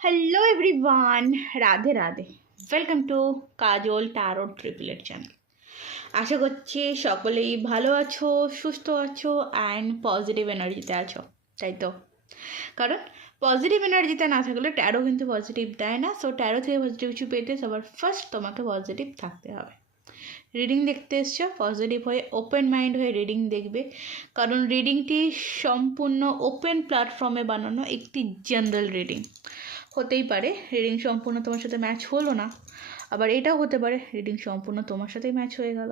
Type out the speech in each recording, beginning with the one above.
Hello everyone Radhe Radhe welcome to Kajal tarot triplet channel আশা করছি সকলেই ভালো আছো, সুস্থ আছো অ্যান্ড পজিটিভ এনার্জিতে আছো। তাই তো? কারণ পজিটিভ এনার্জিতে না থাকলে ট্যারো কিন্তু পজিটিভ দেয় না। সো ট্যারো থেকে পজিটিভ কিছু পেতে সবার ফার্স্ট তোমাকে পজিটিভ থাকতে হবে। রিডিং দেখতে এসছো পজিটিভ হয়ে ওপেন মাইন্ড হয়ে রিডিং দেখবে। কারণ রিডিংটি সম্পূর্ণ ওপেন প্ল্যাটফর্মে বানানো একটি জেনারেল রিডিং হতেই পারে। রিডিং সম্পূর্ণ তোমার সাথে ম্যাচ হলো না। আবার এটাও হতে পারে রিডিং সম্পূর্ণ তোমার সাথেই ম্যাচ হয়ে গেল।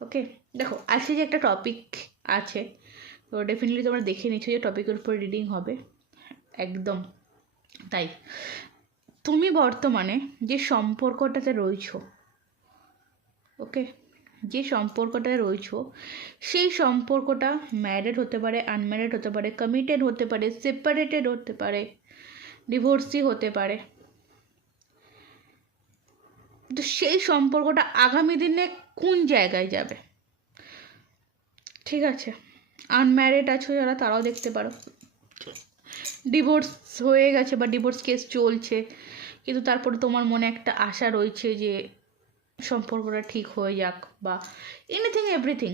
ওকে দেখো, আজকে যে একটা টপিক আছে, তো ডেফিনেটলি তোমরা দেখে নিচ্ছ যে টপিকের উপর রিডিং হবে। একদম। তাই, তুমি বর্তমানে যে সম্পর্কটাতে রয়েছো ওকে যে সম্পর্কটায় রয়েছো, সেই সম্পর্কটা ম্যারিড হতে পারে আনম্যারিড হতে পারে কমিটেড হতে পারে সেপারেটেড হতে পারে ডিভোর্সি হতে পারে। তো সেই সম্পর্কটা আগামী দিনে কোন জায়গায় যাবে? ঠিক আছে। আনম্যারিড আছো যারা, তারাও দেখতে পারো। ডিভোর্স হয়ে গেছে বা ডিভোর্স কেস চলছে, কিন্তু তারপরে তোমার মনে একটা আশা রয়েছে যে সম্পর্কটা ঠিক হয়ে যাক বা এনিথিং এভরিথিং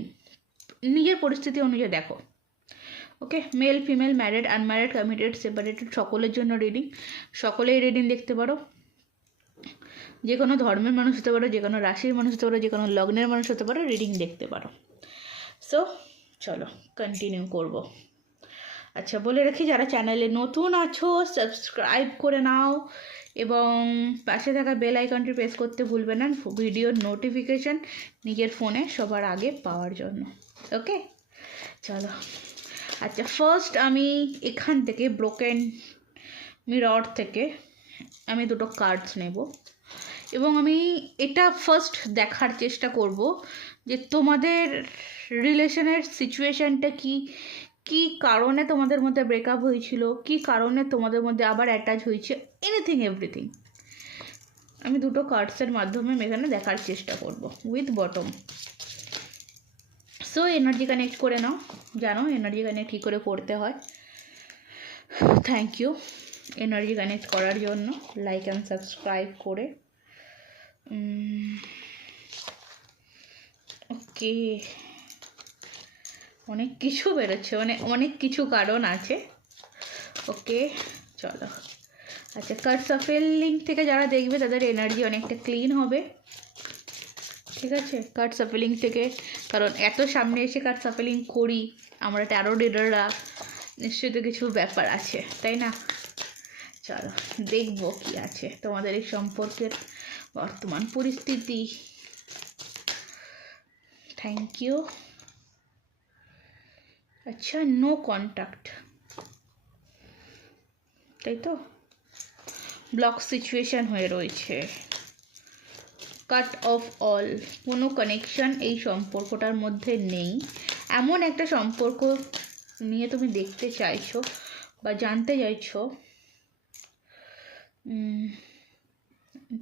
নিজের পরিস্থিতি অনুযায়ী দেখো। Okay male female married unmarried committed separated সকলের জন্য রিডিং সকলেই রিডিং দেখতে পারো। যে কোনো ধর্মের মানুষ হতে পারো যে কোনো রাশির মানুষ হতে পারো যে কোনো লগ্নের মানুষ হতে পারো রিডিং দেখতে পারো। সো চলো কন্টিনিউ করব। আচ্ছা বলে রাখি, যারা চ্যানেলে নতুন আছো সাবস্ক্রাইব করে নাও এবং পাশে থাকা বেল আইকনটি প্রেস করতে ভুলবে না। ভিডিওর নোটিফিকেশান নিজের ফোনে সবার আগে পাওয়ার জন্য। ওকে চলো। আচ্ছা ফার্স্ট আমি এখান থেকে ব্রোকেন মিরর থেকে আমি দুটো কার্ডস নেব। এবং আমি এটা ফার্স্ট দেখার চেষ্টা করব যে তোমাদের রিলেশনের সিচুয়েশানটা কি কি কারণে তোমাদের মধ্যে ব্রেকআপ হয়েছিল, কি কারণে তোমাদের মধ্যে আবার অ্যাটাচ হয়েছে এনিথিং এভরিথিং আমি দুটো কার্ডসের মাধ্যমে এখানে দেখার চেষ্টা করব with bottom so energy connect করে নাও। জানো এনার্জি কানেক্ট কী করে করতে হয়? থ্যাংক ইউ এনার্জি কানেক্ট করার জন্য লাইক অ্যান্ড সাবস্ক্রাইব করে। ওকে অনেক কিছু বেরোচ্ছে মানে অনেক কিছু কারণ আছে। ওকে চলো। আচ্ছা কার্ড সাফেল লিঙ্ক থেকে যারা দেখবে, তাদের এনার্জি অনেকটা ক্লিন হবে। ঠিক আছে? কার্ড সাফেলিং থেকে কারণ এত সামনে এসে কার্ড সাফেলিং করি? আমরা ট্যারো ডিডাররা নিশ্চয়ই তো কিছু ব্যাপার আছে, তাই না? চলো, দেখব কি আছে তোমাদের এই সম্পর্কের বর্তমান পরিস্থিতি। থ্যাংক ইউ আচ্ছা নো কন্ট্যাক্ট তাই তো? ব্লক সিচুয়েশান হয়ে রয়েছে। Cut off all. কোনো কানেকশন এই সম্পর্কটার মধ্যে নেই। এমন একটা সম্পর্ক নিয়ে তুমি দেখতে চাইছো বা জানতে চাইছো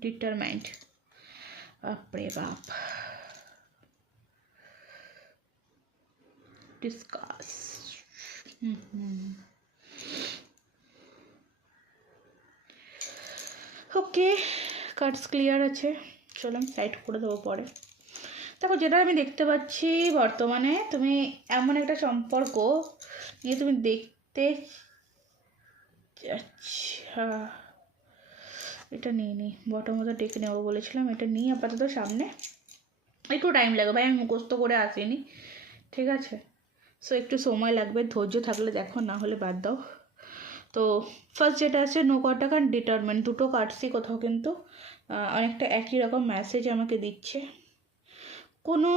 ডিটারমাইন্ড বাপরে বাপ। ডিসকাস ওকে কার্ডস ক্লিয়ার আছে। চলো আমি সাইড করে দেবো পরে। দেখো, যেটা আমি দেখতে পাচ্ছি বর্তমানে, তুমি এমন একটা সম্পর্ক নিয়ে তুমি দেখতে আচ্ছা এটা নিয়ে নিই বটম মতো ডেকে নেব বলেছিলাম, এটা নিই আপাতত সামনে। একটু টাইম লাগবে ভাই, আমি মুখস্থ করে আসিনি, ঠিক আছে? সো একটু সময় লাগবে, ধৈর্য থাকলে দেখো, না হলে বাদ দাও। তো ফার্স্ট যেটা আছে নো কন্ট্যাক্ট অ্যান্ড ডিটারমেন্ট দুটো কার্ডসই কোথাও কিন্তু। অনেকটা একই রকম মেসেজ আমাকে দিচ্ছে। কোনো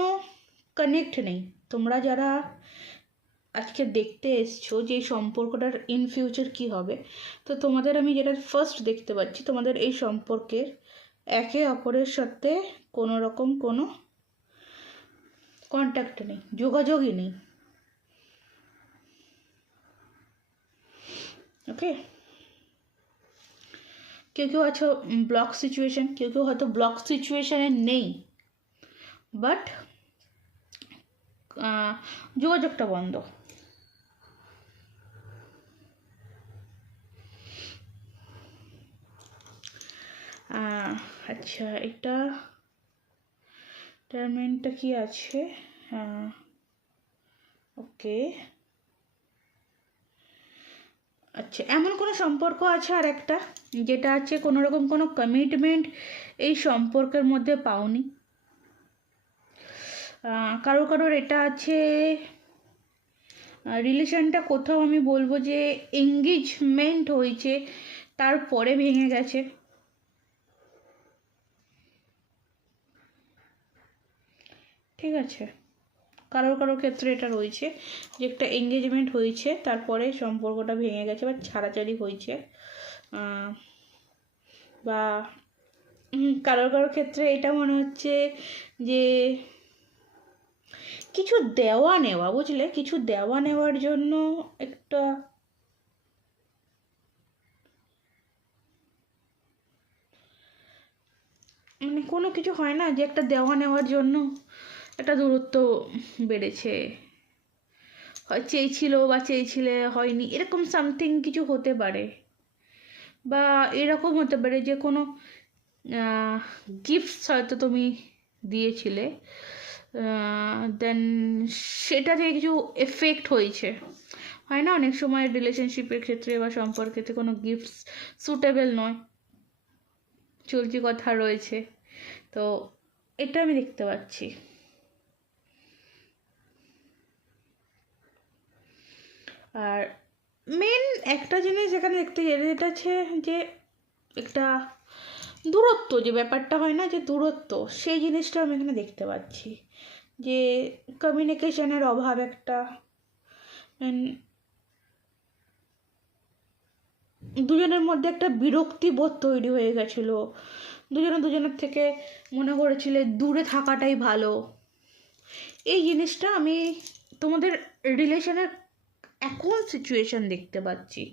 কানেক্ট নেই। তোমরা যারা আজকে দেখতে এসছো যে সম্পর্কটার ইন ফিউচার কী হবে, তো তোমাদের আমি যেটা ফার্স্ট দেখতে পাচ্ছি, তোমাদের এই সম্পর্কের একে অপরের সাথে কোনো রকম কোনো কন্ট্যাক্ট নেই, যোগাযোগই নেই। ওকে কেউ কেউ আছে ব্লক সিচুয়েশান কেউ কেউ হয়তো ব্লক সিচুয়েশানে নেই বাট যোগাযোগটা বন্ধ আচ্ছা এটা টার্মেন্টটা কি আছে হ্যাঁ ওকে আচ্ছা এমন কোনো সম্পর্ক আছে আর একটা যেটা আছে কোনো রকম কোনো কমিটমেন্ট এই সম্পর্কের মধ্যে পাওনি? কারও কারোর এটা আছে রিলেশনটা কোথাও আমি বলব যে এঙ্গেজমেন্ট হয়েছে, তারপরে ভেঙে গেছে। ঠিক আছে? কারোর কারোর ক্ষেত্রে এটা রয়েছে যে একটা এঙ্গেজমেন্ট হয়েছে, তারপরে সম্পর্কটা ভেঙে গেছে বা ছাড়াছাড়ি হয়েছে বা কারোর কারোর ক্ষেত্রে এটা মনে হচ্ছে যে কিছু দেওয়া নেওয়া, বুঝলে? কিছু দেওয়া নেওয়ার জন্য একটা মানে কোনো কিছু হয় না যে একটা দেওয়া নেওয়ার জন্য একটা দূরত্ব বেড়েছে। হয় চেয়েছিল বা চেয়েছিলে, হয়নি, এরকম সামথিং কিছু হতে পারে। বা এরকম হতে পারে যে কোনো গিফটস হয়তো তুমি দিয়েছিলে দেন সেটা থেকে কিছু এফেক্ট হয়েছে। হয় না, অনেক সময় রিলেশনশিপের ক্ষেত্রে বা সম্পর্কেতে কোনো গিফটস সুটেবল নয়। চলতি কথা রয়েছে। তো এটা আমি দেখতে পাচ্ছি। আর মেন একটা জিনিস এখানে দেখতে গেলে যেটা আছে যে একটা দূরত্ব, যে ব্যাপারটা হয় না যে দূরত্ব, সেই জিনিসটা আমি এখানে দেখতে পাচ্ছি। যে কমিউনিকেশনের অভাব একটা দুজনের মধ্যে একটা বিরক্তি বোধ তৈরি হয়ে গেছিল। দুজনে দুজনের থেকে মনে করেছিলে দূরে থাকাটাই ভালো। এই জিনিসটা আমি তোমাদের রিলেশনের এখন সিচুয়েশন দেখতে পাচ্ছি।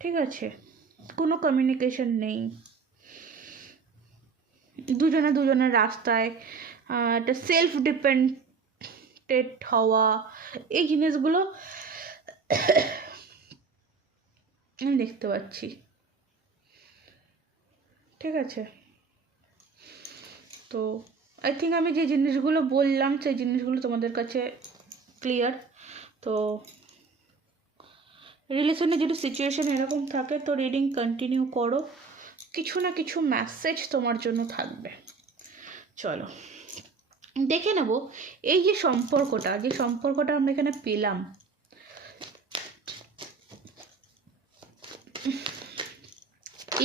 ঠিক আছে? কোনো কমিউনিকেশন নেই। দুজনে দুজনের রাস্তায় একটা সেলফ ডিপেন্ডেড হওয়া, এই জিনিসগুলো দেখতে পাচ্ছি। ঠিক আছে? তো আই থিঙ্ক আমি যে জিনিসগুলো বললাম, সেই জিনিসগুলো তোমাদের কাছে ক্লিয়ার তো রিলেশনে যদি সিচুয়েশন এরকম থাকে, তো রিডিং কন্টিনিউ করো। কিছু না কিছু মেসেজ তোমার জন্য থাকবে। চলো, দেখে নেব এই যে সম্পর্কটা যে সম্পর্কটা আমরা এখানে পেলাম।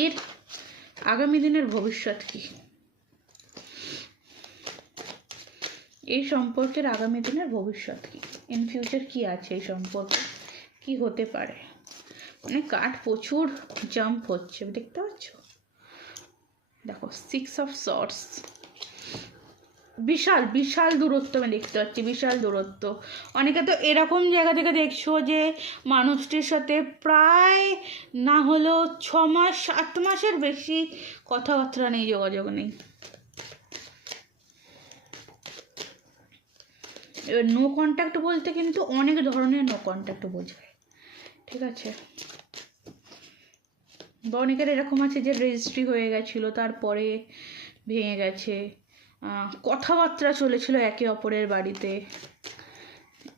এর আগামী দিনের ভবিষ্যৎ কি? এই সম্পর্কের আগামী দিনের ভবিষ্যৎ কি? ইন ফিউচার কি আছে এই সম্পর্কে? কি হতে পারে? মানে কাঠ প্রচুর জাম্প হচ্ছে, দেখতে পাচ্ছ? দেখো সিক্স অফ শর্টস বিশাল বিশাল দূরত্ব আমি দেখতে পাচ্ছি, বিশাল দূরত্ব। অনেকে তো এরকম জায়গা থেকে দেখছ যে মানুষটির সাথে প্রায় না হলেও ছ মাস, সাত মাসের বেশি কথাবার্তা নেই, যোগাযোগ নেই। এবার নো কন্ট্যাক্ট বলতে কিন্তু অনেক ধরনের নো কন্ট্যাক্ট বোঝায়। ঠিক আছে। বা অনেকের এরকম আছে যে রেজিস্ট্রি হয়ে গেছিল, তারপরে ভেঙে গেছে। কথাবার্তা চলেছিল একে অপরের বাড়িতে।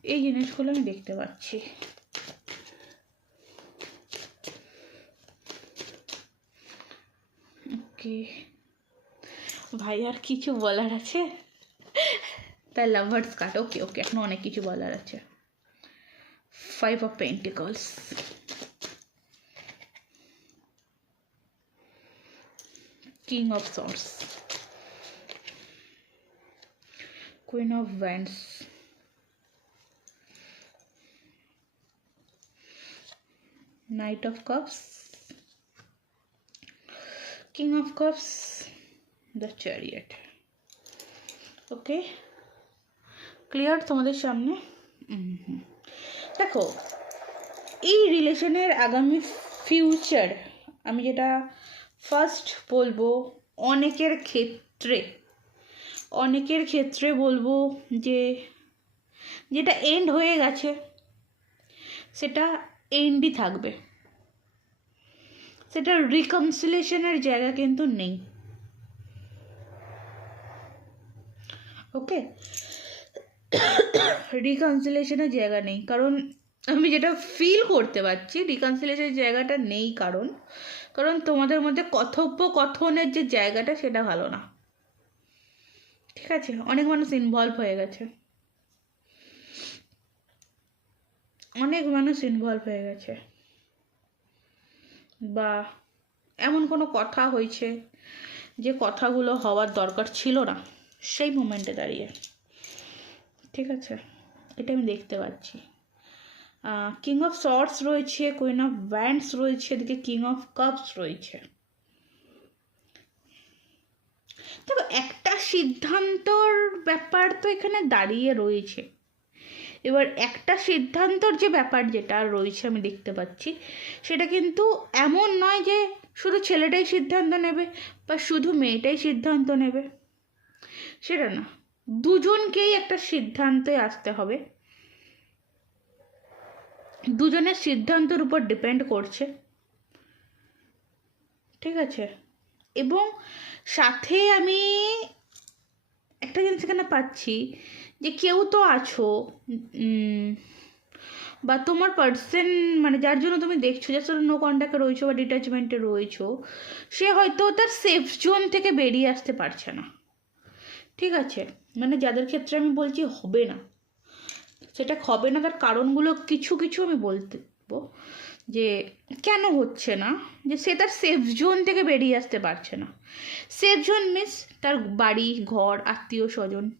এই জিনিসগুলো আমি দেখতে পাচ্ছি। ওকে। ভাই, আর কিছু বলার আছে? তাই লাভার্স কাট ওকে ওকে, এখন অনেক কিছু বলার আছে। Five of pentacles king of swords queen of wands knight of cups king of cups the chariot okay clear তোমাদের সামনে হুম হুম। দেখো, এই রিলেশনের আগামী ফিউচার আমি যেটা ফার্স্ট বলব, অনেকের ক্ষেত্রে অনেকের ক্ষেত্রে বলব যে, যেটা এন্ড হয়ে গেছে, সেটা এন্ডই থাকবে। সেটা রিকনসিলেশনের জায়গা কিন্তু নেই। ওকে রিকনসিলেশনের জায়গা নেই। কারণ আমি যেটা ফিল করতে পারছি রিকনসিলেশনের জায়গাটা নেই কারণ। কারণ তোমাদের মধ্যে কথোপকথনের যে জায়গাটা, সেটা ভালো না। ঠিক আছে? অনেক মানুষ ইনভলভ হয়ে গেছে। অনেক মানুষ ইনভলভ হয়ে গেছে। বা এমন কোনো কথা হয়েছে যে কথাগুলো হওয়ার দরকার ছিল না। সেই মোমেন্টে দাঁড়িয়ে। ঠিক আছে? এটা আমি দেখতে পাচ্ছি। কিং অফ শর্টস রয়েছে কুইন অফ ব্যান্ডস রয়েছে, এদিকে কিং অফ কাপস রয়েছে। দেখো, একটা সিদ্ধান্তর ব্যাপার তো এখানে দাঁড়িয়ে রয়েছে। এবার একটা সিদ্ধান্তর যে ব্যাপার যেটা রয়েছে আমি দেখতে পাচ্ছি, সেটা কিন্তু এমন নয় যে শুধু ছেলেটাই সিদ্ধান্ত নেবে বা শুধু মেয়েটাই সিদ্ধান্ত নেবে। সেটা না। দুজনকেই একটা সিদ্ধান্তে আসতে হবে। দুজনের সিদ্ধান্তের উপর ডিপেন্ড করছে। ঠিক আছে? এবং সাথে আমি একটা জিনিস এখানে পাচ্ছি যে কেউ তো আছো বা তোমার পার্সেন মানে যার জন্য তুমি দেখছ যার সাথে নো কন্ট্যাক্টে রয়েছো বা ডিট্যাচমেন্টে রয়েছো, সে হয়তো তার সেফ জোন থেকে বেরিয়ে আসতে পারছে না। ঠিক আছে মানে যাদের ক্ষেত্রে আমি বলছি হবে না। সেটা হবে না, তার কারণগুলো কিছু কিছু আমি বলতে যে কেন হচ্ছে না? যে সে তার সেফ জোন থেকে বেরিয়ে আসতে পারছে না। সেফ জোন মিন্স তার বাড়ি, ঘর, আত্মীয়, স্বজন।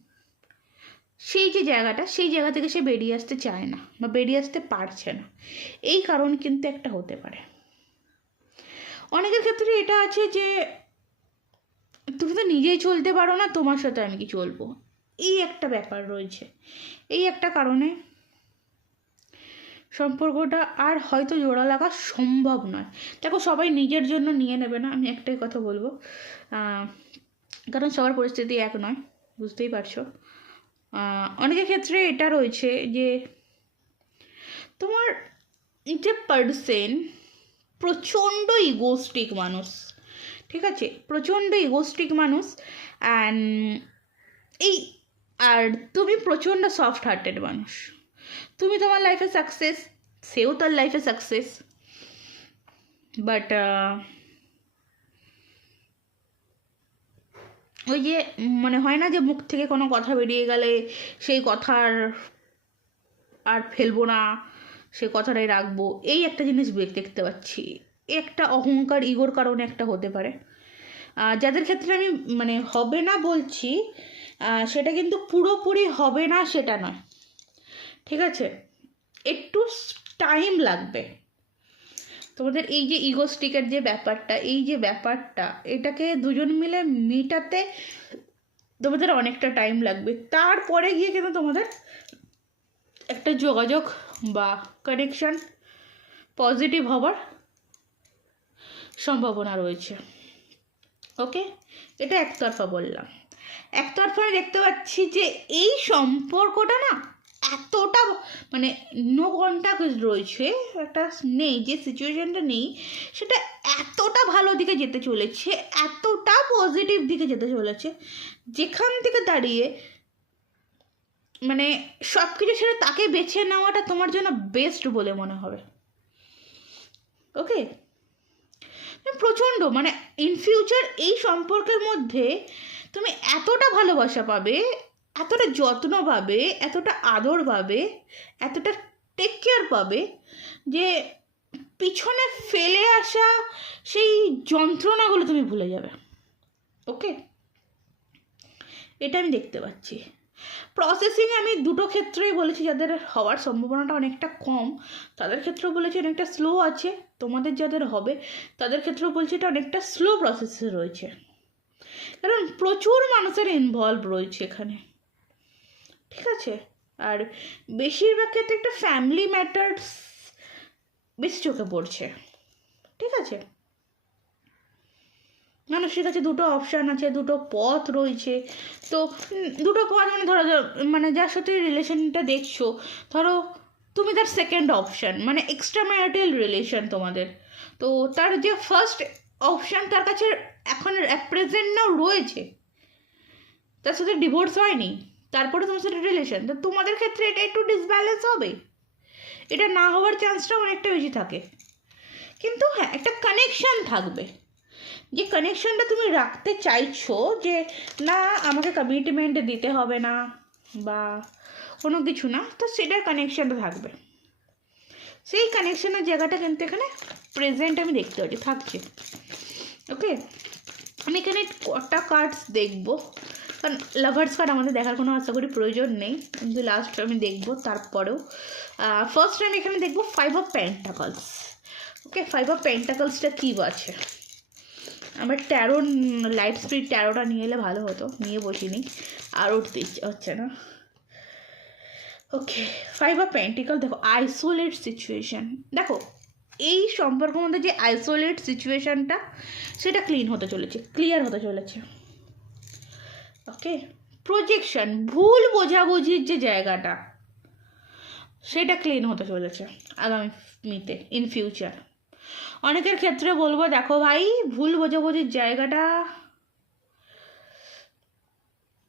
সেই যে জায়গাটা, সেই জায়গা থেকে সে বেরিয়ে আসতে চায় না বা বেরিয়ে আসতে পারছে না। এই কারণ কিন্তু একটা হতে পারে। অনেকের ক্ষেত্রে এটা আছে যে তুমি তো নিজেই চলতে পারো না, তোমার সাথে আমি কি চলবো? এই একটা ব্যাপার রয়েছে। এই একটা কারণে সম্পর্কটা আর হয়তো জোড়া লাগা সম্ভব নয়। দেখো, সবাই নিজের জন্য নিয়ে নেবে না, আমি একটাই কথা বলব। কারণ সবার পরিস্থিতি এক নয়, বুঝতেই পারছ। অনেকের ক্ষেত্রে এটা রয়েছে যে তোমার যে পার্সন প্রচণ্ড ইগোস্টিক মানুষ। ঠিক আছে? প্রচণ্ড ইগোস্টিক মানুষ অ্যান্ড এই, আর তুমি প্রচণ্ড সফট হার্টেড মানুষ। তুমি তোমার লাইফে সাকসেস সেও তার লাইফে সাকসেস বাট ওই যে মানে হয় না যে মুখ থেকে কোনো কথা বেরিয়ে গেলে সেই কথার আর ফেলব না, সে কথাটাই রাখব, এই একটা জিনিস দেখতে পাচ্ছি। একটা অহংকার ইগোর কারণে একটা হতে পারে। যাদের ক্ষেত্রে আমি মানে হবে না বলছি সেটা কিন্তু পুরোপুরি হবে না সেটা নয়। ঠিক আছে? একটু টাইম লাগবে। তোমাদের এই যে ইগোস্টিকের যে ব্যাপারটা, এই যে ব্যাপারটা, এটাকে দুজন মিলে মেটাতে তোমাদের অনেকটা টাইম লাগবে। তারপরে গিয়ে কিন্তু তোমাদের একটা যোগাযোগ বা কানেকশন পজিটিভ হবার সম্ভাবনা রয়েছে। ওকে? এটা একতরফা বললাম। একতরফা দেখতে পাচ্ছি যে এই সম্পর্কটা না এতটা মানে নো কন্ট্যাক্ট রয়েছে, একটা নেই, যে সিচুয়েশনটা নেই, সেটা এতটা ভালো দিকে যেতে চলেছে, এতটা পজিটিভ দিকে যেতে চলেছে, যেখান থেকে দাঁড়িয়ে মানে সব কিছু ছেড়ে তাকে বেছে নেওয়াটা তোমার জন্য বেস্ট বলে মনে হবে। ওকে? প্রচণ্ড মানে ইন ফিউচার এই সম্পর্কের মধ্যে তুমি এতটা ভালোবাসা পাবে, এতটা যত্ন পাবে, এতটা আদর পাবে, এতটা টেক কেয়ার পাবে যে পিছনে ফেলে আসা সেই যন্ত্রণাগুলো তুমি ভুলে যাবে। ওকে এটা আমি দেখতে পাচ্ছি। প্রসেসিং আমি দুটো ক্ষেত্রেই বলেছি, যাদের হওয়ার সম্ভাবনাটা অনেকটা কম, তাদের ক্ষেত্রেও বলেছি অনেকটা স্লো আছে। তোমাদের যাদের হবে, তাদের ক্ষেত্রেও বলছি এটা অনেকটা স্লো প্রসেসে রয়েছে। কারণ প্রচুর মানুষের ইনভলভ রয়েছে এখানে। ঠিক আছে? আর বেশিরভাগ ক্ষেত্রে একটা ফ্যামিলি ম্যাটার্স বেশি চোখে পড়ছে। ঠিক আছে? মানুষের কাছে দুটো অপশান আছে, দুটো পথ রয়েছে। তো দুটো পথ মানে ধরো মানে যার সাথে রিলেশনটা দেখছ, ধরো তুমি তার সেকেন্ড অপশান মানে এক্সট্রা ম্যারিটাল রিলেশন তোমাদের। তো তার যে ফার্স্ট অপশান তার কাছে এখন প্রেজেন্ট নাও রয়েছে। তার সাথে ডিভোর্স হয়নি, তারপরে তোমার সাথে রিলেশন তো তোমাদের ক্ষেত্রে এটা একটু ডিসব্যালেন্স হবে। এটা না হওয়ার চান্সটা অনেকটা বেশি থাকে। কিন্তু হ্যাঁ একটা কানেকশান থাকবে। যে কানেকশানটা তুমি রাখতে চাইছো যে, না, আমাকে কমিটমেন্ট দিতে হবে না, বা কোনো কিছু না, তো সেটার কানেকশানটা থাকবে। সেই কানেকশানের জায়গাটা কিন্তু এখানে প্রেজেন্ট আমি দেখতে পাচ্ছি, থাকছে। ওকে আমি এখানে কটা কার্ডস দেখব। কারণ লাভার্স কার্ড আমাদের দেখার কোনো আশা করি প্রয়োজন নেই। কিন্তু লাস্ট আমি দেখব, তারপরেও। ফার্স্ট আমি এখানে দেখব five of pentacles okay five of পেন্টাকলসটা কী আছে। আমার ট্যারো লাইট স্পিড ট্যারোটা নিয়ে এলে ভালো হতো, নিয়ে বসিনি। আর উঠতে ইচ্ছে হচ্ছে না। ওকে ফাইভ অফ পেন্টিকল দেখো আইসোলেট সিচুয়েশান দেখো, এই সম্পর্কের মধ্যে যে আইসোলেট সিচুয়েশানটা সেটা ক্লিন হতে চলেছে ক্লিয়ার হতে চলেছে। ওকে প্রজেকশন ভুল বোঝাবুঝির যে জায়গাটা, সেটা ক্লিন হতে চলেছে আগামী মিতে ইন ফিউচার অনেকের ক্ষেত্রে বলব, দেখো ভাই, ভুল বোঝাবুঝির জায়গাটা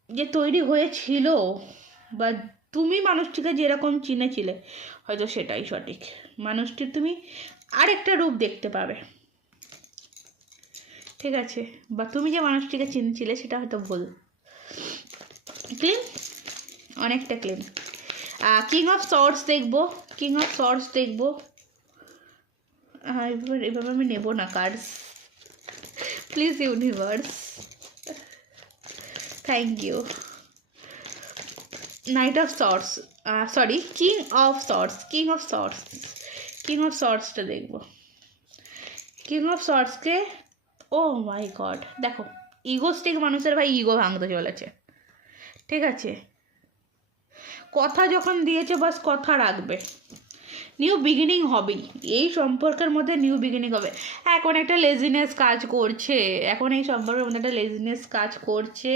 যে তৈরি হয়েছিল বা তুমি মানুষটিকে যেরকম চিনেছিলে, হয়তো সেটাই সঠিক। মানুষটির তুমি আরেকটা রূপ দেখতে পাবে। ঠিক আছে? বা তুমি যে মানুষটিকে চিনছিলে, সেটা হয়তো ভুল। ক্লিন? অনেকটা ক্লিন। কিং অফ শর্টস দেখব। কিং অফ শর্টস দেখব। এবার এভাবে আমি নেব না cards please universe thank you knight of swords sorry king of swords king of swords king of শর্টসটা দেখব। কিং অফ শর্টসকে ও মাই গড দেখো ইগোস্টিক মানুষের ভাই ইগো ভাঙতে চলেছে। ঠিক আছে? কথা যখন দিয়েছে, বাস কথা রাখবে। নিউ বিগিনিং হবেই। এই সম্পর্কের মধ্যে নিউ বিগিনিং হবে। এখন একটা লেজিনেস কাজ করছে। এখন এই সম্পর্কের মধ্যে একটা লেজিনেস কাজ করছে।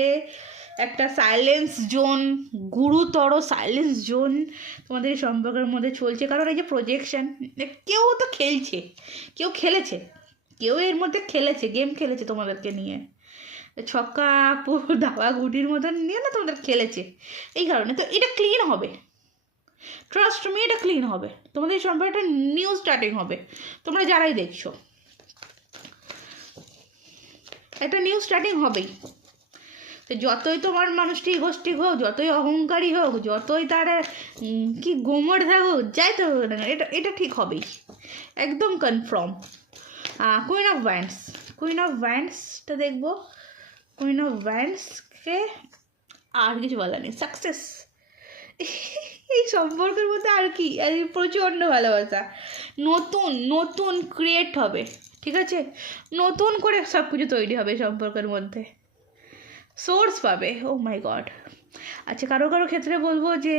একটা সাইলেন্স জোন গুরুতর সাইলেন্স জোন তোমাদের এই সম্পর্কের মধ্যে চলছে। কারণ এই যে প্রজেকশন কেউ তো খেলছে, কেউ খেলেছে, কেউ এর মধ্যে খেলেছে গেম খেলেছে তোমাদেরকে নিয়ে। ছক্কা দাবা গুটির মতন নিয়ে না তোমাদের খেলেছে। এই কারণে তো এটা ক্লিন হবে। ট্রাস্ট মি এটা ক্লিন হবে। তোমাদের এই সম্পর্কে একটা নিউ স্টার্টিং হবে। তোমরা যারাই দেখছ। একটা নিউ স্টার্টিং হবেই। তো যতই তোমার মানুষটি গোষ্ঠী হোক, যতই অহংকারী হোক, যতই তার কি গোমর থাকুক যাই তো এটা এটা ঠিক হবেই। একদম confirm queen of wands queen of ভ্যান্সটা দেখব। কুইন অফ ভ্যান্সকে আর কিছু বলার নেই। সাকসেস এই সম্পর্কের মধ্যে আর কি? আর প্রচণ্ড ভালোবাসা। নতুন নতুন ক্রিয়েট হবে। ঠিক আছে? নতুন করে সব কিছু তৈরি হবে সম্পর্কের মধ্যে। সোর্স পাবে। ও মাই গড আচ্ছা কারও কারও ক্ষেত্রে বলব যে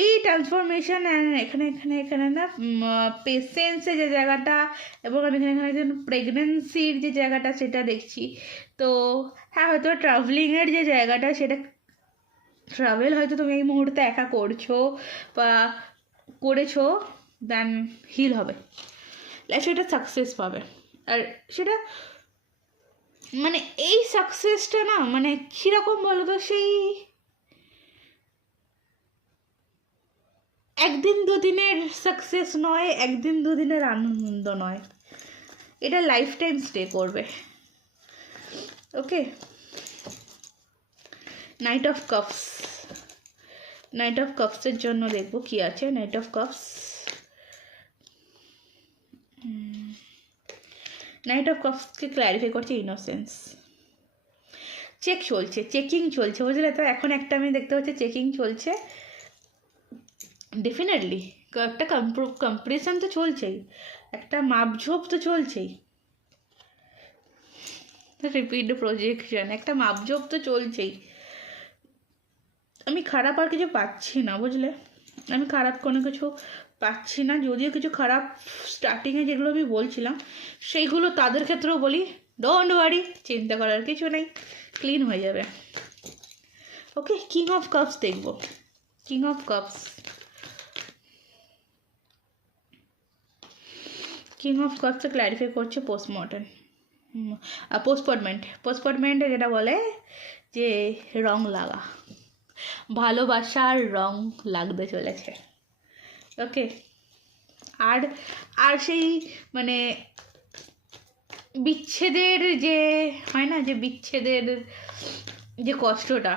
এই ট্রান্সফরমেশন এখানে এখানে এখানে না পেশেন্সের যে জায়গাটা এবং আমি এখানে এখানে প্রেগনেন্সির যে জায়গাটা সেটা দেখছি। তো হ্যাঁ হয়তো ট্রাভেলিংয়ের যে জায়গাটা সেটা ট্রাভেল হয়তো তুমি এই মুহূর্তে একা করছ বা করেছ দেন হিল হবে। সেটা সাকসেস পাবে। আর সেটা মানে এই সাকসেসটা না মানে কীরকম বলো তো সেই একদিন দুদিনের সাকসেস নয়, একদিন দুদিনের আনন্দ নয়। এটা লাইফ টাইম স্টে করবে। Okay knight of cups knight of কাপসের জন্য দেখব কি আছে। Knight of cups knight of কাপসকে clarify করছে ইনোসেন্স চেক চলছে চেকিং চলছে। বুঝলে তো? এখন একটা আমি দেখতে পাচ্ছি চেকিং চলছে। ডেফিনেটলি একটা কম্পিটিশান তো চলছেই। একটা মাপঝোপ তো চলছেই। রিপিট প্রজেকশন একটা মাপঝোপ তো চলছেই। আমি খারাপ আর কিছু পাচ্ছি না, বুঝলে? আমি খারাপ কোনো কিছু পাচ্ছি না। যদিও কিছু খারাপ স্টার্টিংয়ে যেগুলো আমি বলছিলাম, সেইগুলো তাদের ক্ষেত্রেও বলি ডোন্ট ওয়ারি চিন্তা করার কিছু নেই ক্লিন হয়ে যাবে। ওকে কিং অফ কাপস দেখব। King of cups king of Kapse clarify করছে পোস্টমর্টম পোস্টপটমেন্ট পোস্টপটমেন্টে যেটা বলে যে রং লাগা। ভালোবাসার রং লাগতে চলেছে। ওকে আর আর সেই মানে বিচ্ছেদের যে, হয় না যে বিচ্ছেদের যে কষ্টটা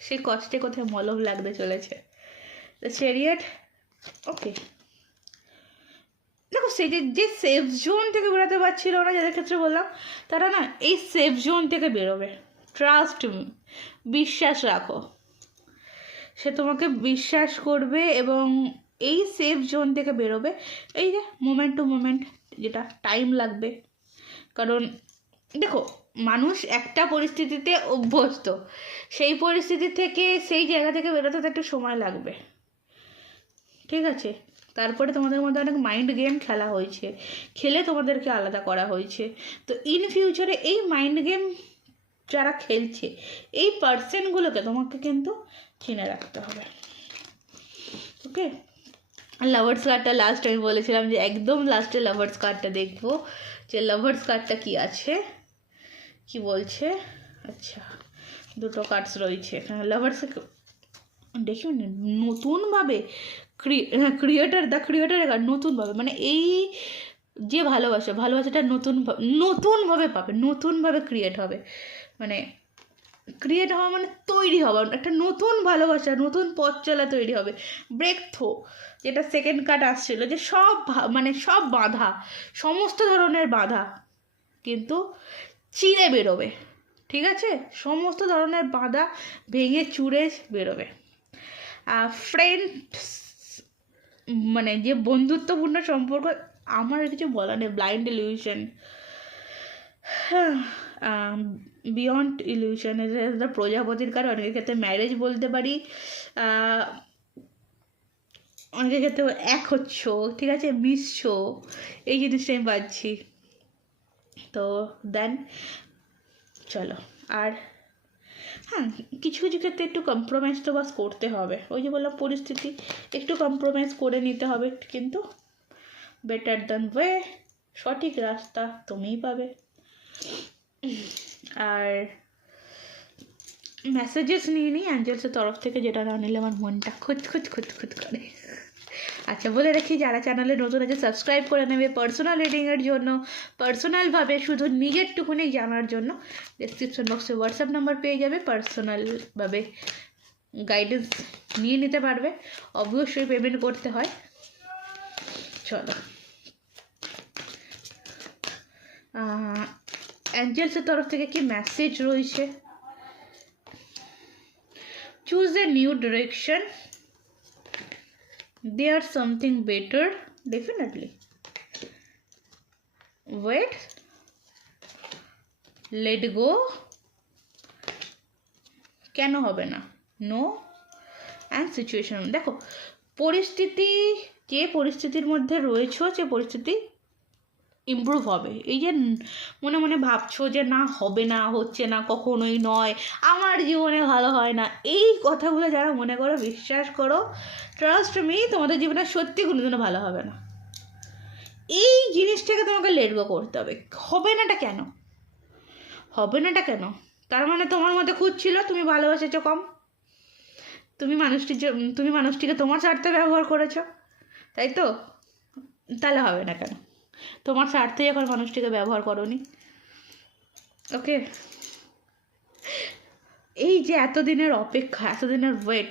সেই কষ্টে কোথায় মলম লাগতে চলেছে? তো চ্যারিয়াট ওকে দেখো, সে যে যে সেফ জোন থেকে বেরোতে পারছিল না, যাদের ক্ষেত্রে বললাম, তারা না এই সেফ জোন থেকে বেরোবে। ট্রাস্ট বিশ্বাস রাখো। সে তোমাকে বিশ্বাস করবে এবং এই সেফ জোন থেকে বেরোবে। এই যে মোমেন্ট টু মোমেন্ট যেটা টাইম লাগবে। কারণ দেখো, মানুষ একটা পরিস্থিতিতে অভ্যস্ত। সেই পরিস্থিতি থেকে, সেই জায়গা থেকে বেরোতে তো একটু সময় লাগবে। ঠিক আছে? তারপরে তোমাদের মধ্যে অনেক মাইন্ড গেম খেলা হয়েছে। খেলে তোমাদেরকে আলাদা করা হয়েছে। তো ইন ফিউচারে এই মাইন্ড গেম যারা খেলছে, এই পার্সেনগুলোকে তোমাকে কিন্তু চিনে রাখতে হবে। ওকে লাভার্স কার্ডটা লাস্ট আমি বলেছিলাম যে একদম লাস্টে লাভার্স কার্ডটা দেখব। যে লাভার্স কার্ডটা কি আছে? কি বলছে? আচ্ছা দুটো কার্ডস রয়েছে লাভার্স দেখি নতুনভাবে ক্রি ক্রিয়েটার দ্য ক্রিয়েটার কার্ড নতুনভাবে মানে এই যে ভালোবাসা, ভালোবাসাটা নতুন নতুনভাবে পাবে, নতুনভাবে ক্রিয়েট হবে। মানে ক্রিয়েট হওয়া মানে তৈরি হওয়া, একটা নতুন ভালোবাসা, নতুন পথ চলা তৈরি হবে। ব্রেক থ্রো যেটা সেকেন্ড কার্ড আসছিল, যে সব মানে সব বাধা, সমস্ত ধরনের বাধা কিন্তু চিরে বেরোবে, ঠিক আছে? সমস্ত ধরনের বাধা ভেঙে চুরে বেরোবে। ফ্রেন্ড মানে যে বন্ধুত্বপূর্ণ সম্পর্ক, আমার কিছু বলার নেই ব্লাইন্ড ইলিউশন বিয়ন্ড ইলিউশন প্রজাপতির কারণ অনেকের ক্ষেত্রে ম্যারেজ বলতে পারি অনেকের ক্ষেত্রে এক হচ্ছ, ঠিক আছে? মিশছ, এই জিনিসটা আমি পাচ্ছি। তো দেন চলো, আর হ্যাঁ কিছু কিছু ক্ষেত্রে একটু কম্প্রোমাইজ তো বাস করতে হবে। ওই যে বললাম পরিস্থিতি, একটু কম্প্রোমাইজ করে নিতে হবে, কিন্তু বেটার দ্যান ওয়ে সঠিক রাস্তা তুমিই পাবে। আর মেসেজেস নিয়ে নিই অ্যাঞ্জেলসের তরফ থেকে যেটা না নিলে আমার মনটা খুঁত খুঁত খুঁত খুঁত করে। আচ্ছা বলে রাখি, যারা চ্যানেলে নতুন আছে সাবস্ক্রাইব করে নেবে পার্সোনাল রিডিংয়ের জন্য পার্সোনালভাবে শুধু নিজের টুকুনি জানার জন্য। ডিসক্রিপশন বক্সে হোয়াটসঅ্যাপ নাম্বার পেয়ে যাবে পার্সোনালভাবে গাইডেন্স নিয়ে নিতে পারবে। অবশ্যই পেমেন্ট করতে হয়। চলো। অ্যাঞ্জেলসের তরফ থেকে কি মেসেজ রয়েছে? Choose a new direction there something better definitely wait let go কেন হবে না? নো অ্যান্ড সিচুয়েশন দেখো, পরিস্থিতি, যে পরিস্থিতির মধ্যে রয়েছো সে পরিস্থিতি ইমপ্রুভ হবে। এই যে মনে মনে ভাবছ যে না, হবে না, হচ্ছে না, কখনোই নয়, আমার জীবনে ভালো হয় না, এই কথাগুলো যারা মনে করো বিশ্বাস করো ট্রাস্ট মি তোমাদের জীবনে সত্যি কোনোদিনও ভালো হবে না। এই জিনিসটাকে তোমাকে লেট গো করতে হবে। হবে নাটা কেন? হবে নাটা কেন? তার মানে তোমার মধ্যে খুঁজছিল তুমি ভালোবাসেছো কম। তুমি মানুষটির তুমি মানুষটিকে তোমার স্বার্থে ব্যবহার করেছ, তাই তো? তাহলে হবে না কেন? তোমার স্বার্থে এখন মানুষটিকে ব্যবহার করনি। ওকে এই যে এতদিনের অপেক্ষা, এতদিনের ওয়েট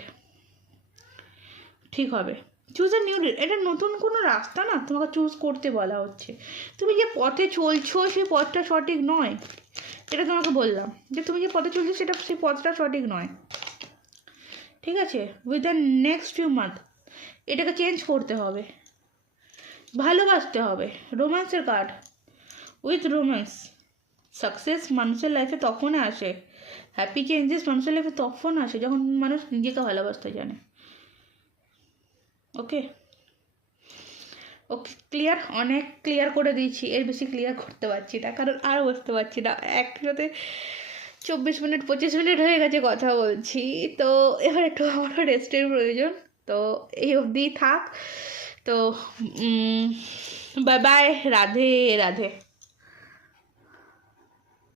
ঠিক হবে। চুজ এ নিউ এটা নতুন কোনো রাস্তা না, তোমাকে চুজ করতে বলা হচ্ছে। তুমি যে পথে চলছো, সেই পথটা সঠিক নয়। এটা তোমাকে বললাম, যে তুমি যে পথে চলছো, সেটা সেই পথটা সঠিক নয়। ঠিক আছে? With the next few month এটাকে চেঞ্জ করতে হবে। ভালোবাসতে হবে। রোম্যান্সের কার্ড। With romance. সাকসেস মানুষের লাইফে তখন আসে। হ্যাপি চেঞ্জেস মানুষের লাইফে তখন আসে, যখন মানুষ নিজেকে ভালোবাসতে জানে। ওকে ওকে ক্লিয়ার অনেক ক্লিয়ার করে দিয়েছি। এর বেশি ক্লিয়ার করতে পারছি না, কারণ আর বুঝতে পারছি না। একসাথে চব্বিশ মিনিট, পঁচিশ মিনিট হয়ে গেছে কথা বলছি। তো এবার একটু আমারও রেস্টের প্রয়োজন। তো এই অবধি থাক। তো বাই বাই রাধে রাধে।